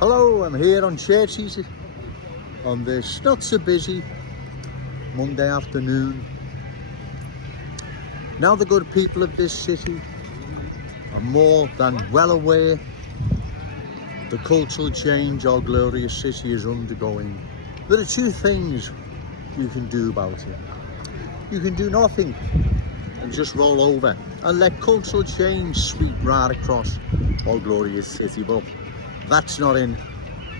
Hello, I'm here on Churches on this not so busy Monday afternoon. Now the good people of this city are more than well aware the cultural change our glorious city is undergoing. There are two things you can do about it. You can do nothing and just roll over and let cultural change sweep right across our glorious city, but that's not in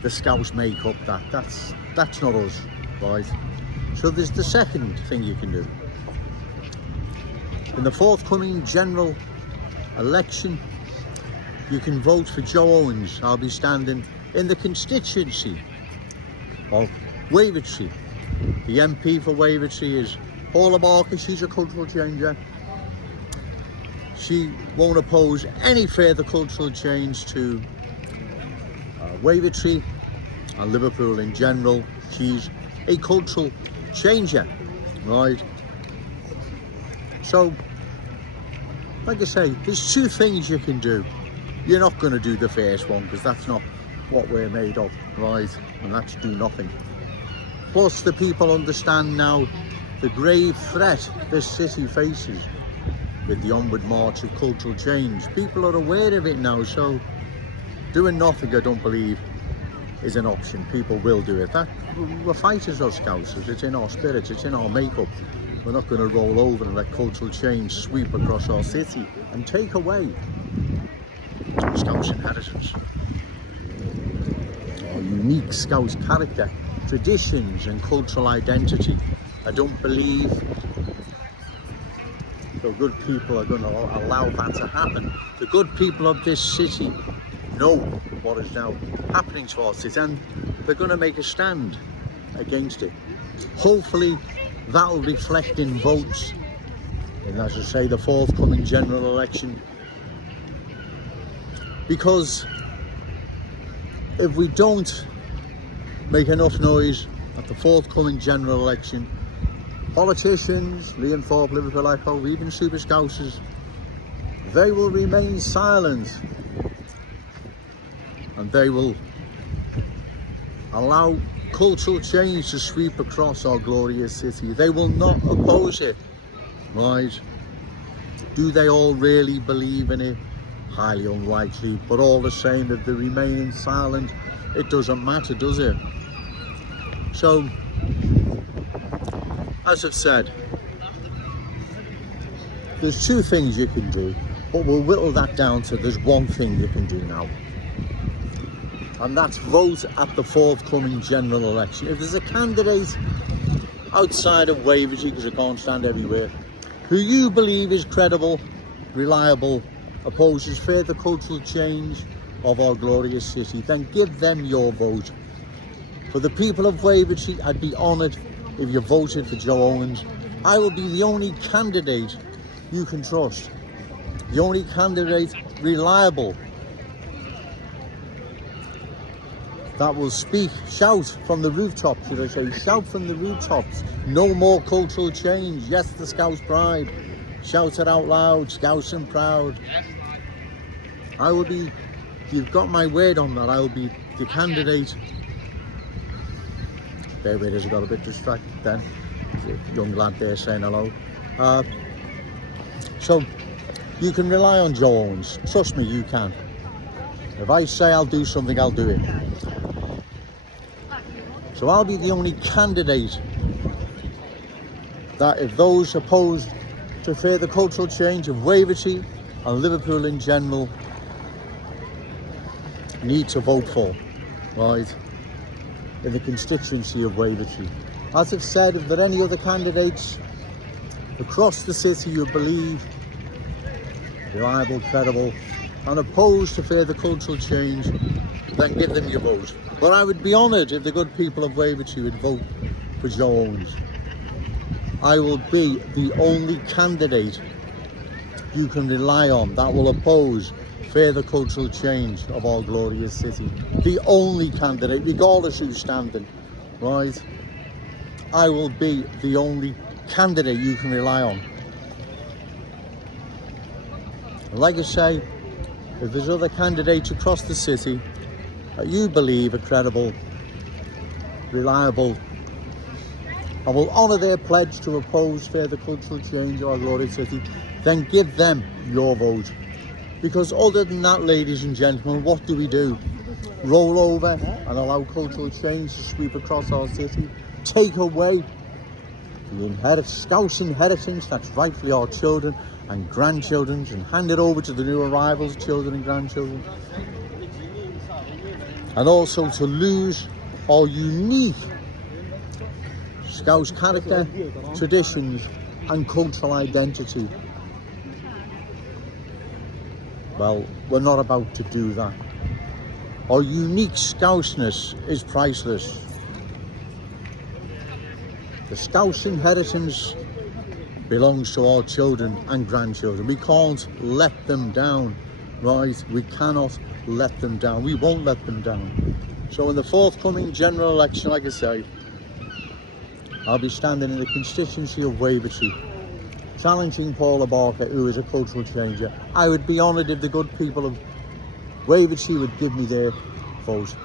the Scouts makeup. That's not us, right? So there's the second thing you can do. In the forthcoming general election, you can vote for Joe Owens. I'll be standing in the constituency of Wavertree. The MP for Wavertree is Paula Barker. She's a cultural changer. She won't oppose any further cultural change to Wavertree and Liverpool in general. She's a cultural changer, right? So, like I say, there's two things you can do. You're not going to do the first one because that's not what we're made of, right? And that's do nothing. Plus, the people understand now the grave threat this city faces with the onward march of cultural change. People are aware of it now, so doing nothing, I don't believe, is an option. People will do it. We're fighters, or Scousers. It's in our spirits, it's in our makeup. We're not going to roll over and let cultural change sweep across our city and take away Scouse inheritance, our unique Scouse character, traditions and cultural identity. I don't believe the good people are going to allow that to happen. The good people of this city know what is now happening to our city and they're going to make a stand against it. Hopefully that will reflect in votes in, as I say, the forthcoming general election. Because if we don't make enough noise at the forthcoming general election, politicians, Liam Thorpe, Liverpool Echo, even Super Scousers, they will remain silent and they will allow cultural change to sweep across our glorious city. They will not oppose it, right? Do they all really believe in it? Highly unlikely, but all the same, if they remain silent, it doesn't matter, does it? So, as I've said, there's two things you can do, but we'll whittle that down to there's one thing you can do now. And that's vote at the forthcoming general election. If there's a candidate outside of Wavertree, because I can't stand everywhere, who you believe is credible, reliable, opposes further cultural change of our glorious city, then give them your vote. For the people of Wavertree, I'd be honoured if you voted for Joe Owens. I will be the only candidate you can trust, the only candidate reliable that will shout from the rooftops, should I say, shout from the rooftops, no more cultural change, yes the Scouse pride, shout it out loud, Scouse and proud. I will be, you've got my word on that, I will be the candidate. Bear with us, I got a bit distracted then. There's a young lad there saying hello. So, you can rely on Joe Owens, trust me, you can. If I say I'll do something, I'll do it. So I'll be the only candidate that if those opposed to further cultural change of Wavertree and Liverpool in general need to vote for, right, in the constituency of Wavertree. As I've said, if there are any other candidates across the city you believe reliable, credible and opposed to further cultural change, then give them your vote. But I would be honoured if the good people of Wavertree would vote for Joe Owens. I will be the only candidate you can rely on that will oppose further cultural change of our glorious city. The only candidate, regardless who's standing, right? I will be the only candidate you can rely on. And like I say, if there's other candidates across the city that you believe are credible, reliable, and will honour their pledge to oppose further cultural change in our glorious city, then give them your vote. Because other than that, ladies and gentlemen, what do? Roll over and allow cultural change to sweep across our city? Take away the Scouse inheritance that's rightfully our children and grandchildren's, and hand it over to the new arrivals' children and grandchildren? And also to lose our unique Scouse character, traditions and cultural identity? Well, we're not about to do that. Our unique Scouseness is priceless. The Scouse inheritance belongs to our children and grandchildren. We can't let them down, right? We cannot let them down. We won't let them down. So in the forthcoming general election, like I say, I'll be standing in the constituency of Wavertree, challenging Paula Barker, who is a cultural changer. I would be honoured if the good people of Wavertree would give me their vote.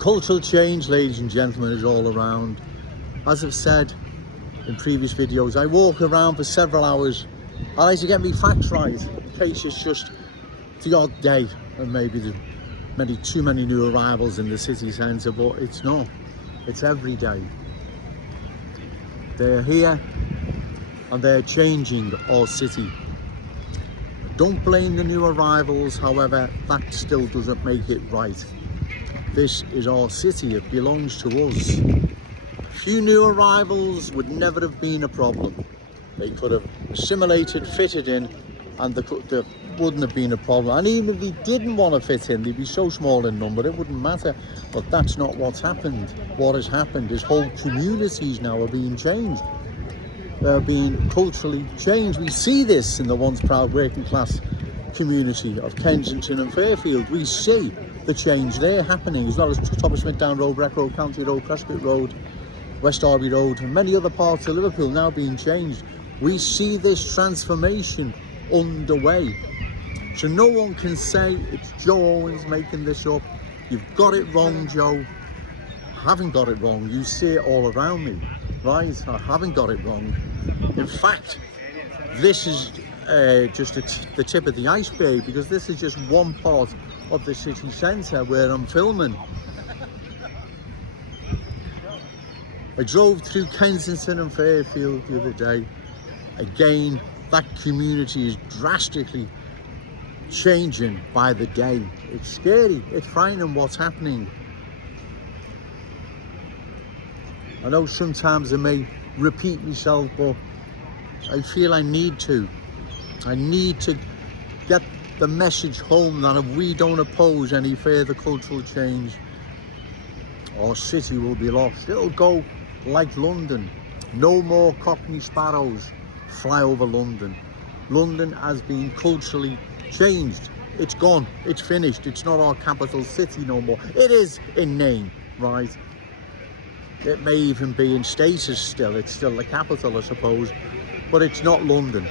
Cultural change, ladies and gentlemen, is all around. As I've said in previous videos, I walk around for several hours. I like to get me facts right, in case it's just the odd day and maybe there's too many new arrivals in the city centre, but it's not. It's every day. They're here and they're changing our city. Don't blame the new arrivals, however, that still doesn't make it right. This is our city, it belongs to us. A few new arrivals would never have been a problem. They could have assimilated, fitted in, and there wouldn't have been a problem. And even if they didn't want to fit in, they'd be so small in number, it wouldn't matter. But that's not what's happened. What has happened is whole communities now are being changed. They're being culturally changed. We see this in the once proud working class community of Kensington and Fairfield. We see the change there happening, as well as Thomas Smithdown Road, Breck Road, County Road, Prescott Road, West Derby Road, and many other parts of Liverpool now being changed. We see this transformation underway. So no one can say it's Joe Owens making this up. You've got it wrong, Joe. I haven't got it wrong. You see it all around me, right? I haven't got it wrong. In fact, this is just the tip of the iceberg, because this is just one part of the city centre where I'm filming. I drove through Kensington and Fairfield the other day. Again, that community is drastically changing by the day. It's scary, it's frightening what's happening. I know sometimes I may repeat myself, but I feel I need to. I need to get the message home that if we don't oppose any further cultural change, our city will be lost. It'll go like London. No more Cockney sparrows fly over London. London has been culturally changed. It's gone. It's finished. It's not our capital city no more. It is in name, right? It may even be in status still. It's still the capital, I suppose. But it's not London,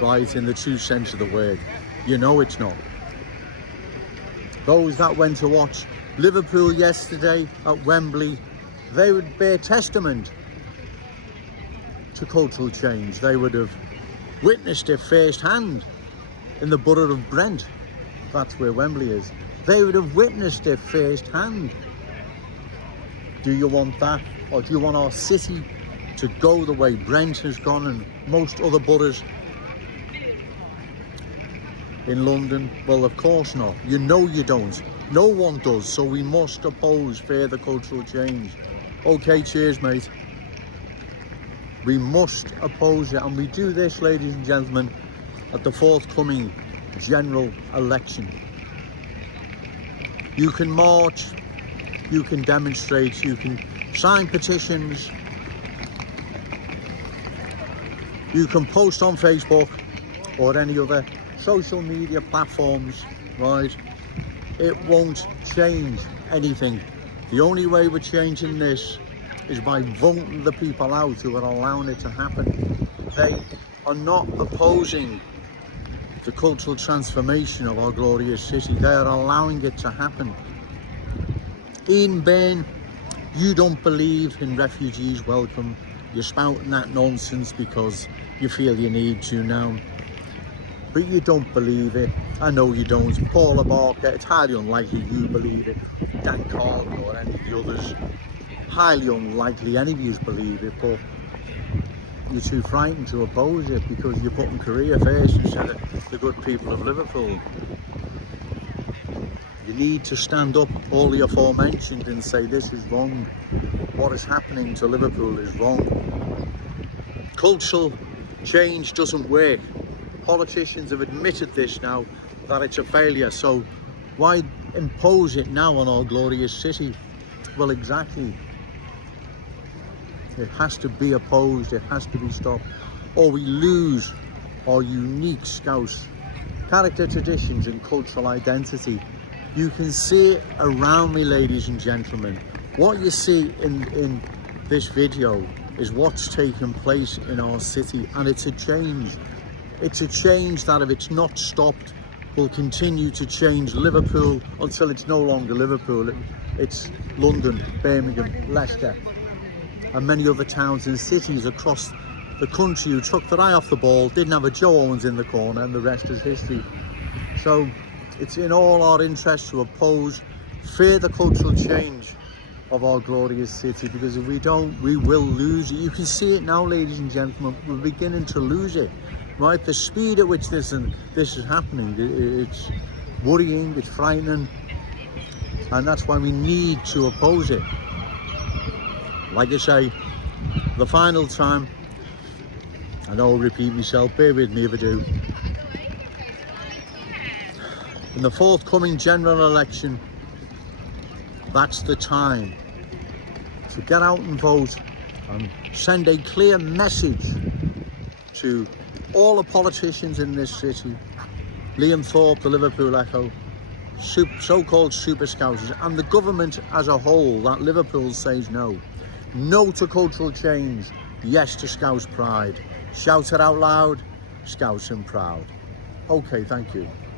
right, in the true sense of the word. You know it's not. Those that went to watch Liverpool yesterday at Wembley, they would bear testament to cultural change. They would have witnessed it firsthand in the borough of Brent. That's where Wembley is. They would have witnessed it firsthand. Do you want that? Or do you want our city to go the way Brent has gone and most other boroughs in London? Well, of course not. You know you don't. No one does. So we must oppose further cultural change. Okay, cheers, mate. We must oppose it, and we do this, ladies and gentlemen, at the forthcoming general election. You can march, you can demonstrate, you can sign petitions, you can post on Facebook or any other social media platforms, right? It won't change anything. The only way we're changing this is by voting the people out who are allowing it to happen. They are not opposing the cultural transformation of our glorious city. They are allowing it to happen. Ian Bain, you don't believe in refugees welcome. You're spouting that nonsense because you feel you need to now. But you don't believe it. I know you don't. Paula Barker, it's highly unlikely you believe it. Dan Carlton or any of the others, highly unlikely any of you believe it, but you're too frightened to oppose it because you're putting career first instead of the good people of Liverpool. You need to stand up, all the aforementioned, and say this is wrong. What is happening to Liverpool is wrong. Cultural change doesn't work. Politicians have admitted this now, that it's a failure, so why impose it now on our glorious city? Well, exactly. It has to be opposed, it has to be stopped, or we lose our unique Scouse character, traditions and cultural identity. You can see it around me, ladies and gentlemen. What you see in this video is what's taking place in our city, and it's a change. It's a change that, if it's not stopped, will continue to change Liverpool until it's no longer Liverpool. It's London, Birmingham, Leicester, and many other towns and cities across the country who took their eye off the ball, didn't have a Joe Owens in the corner, and the rest is history. So it's in all our interest to oppose further cultural change of our glorious city, because if we don't, we will lose it. You can see it now, ladies and gentlemen, we're beginning to lose it, right? The speed at which this is happening, it's worrying, it's frightening, and that's why we need to oppose it. Like I say, the final time, I know I'll repeat myself, bear with me if I do. In the forthcoming general election, that's the time to get out and vote and send a clear message to all the politicians in this city, Liam Thorpe, the Liverpool Echo, so-called super Scousers, and the government as a whole, that Liverpool says no. No to cultural change, yes to Scouse pride. Shout it out loud, Scouse and proud. Okay, thank you.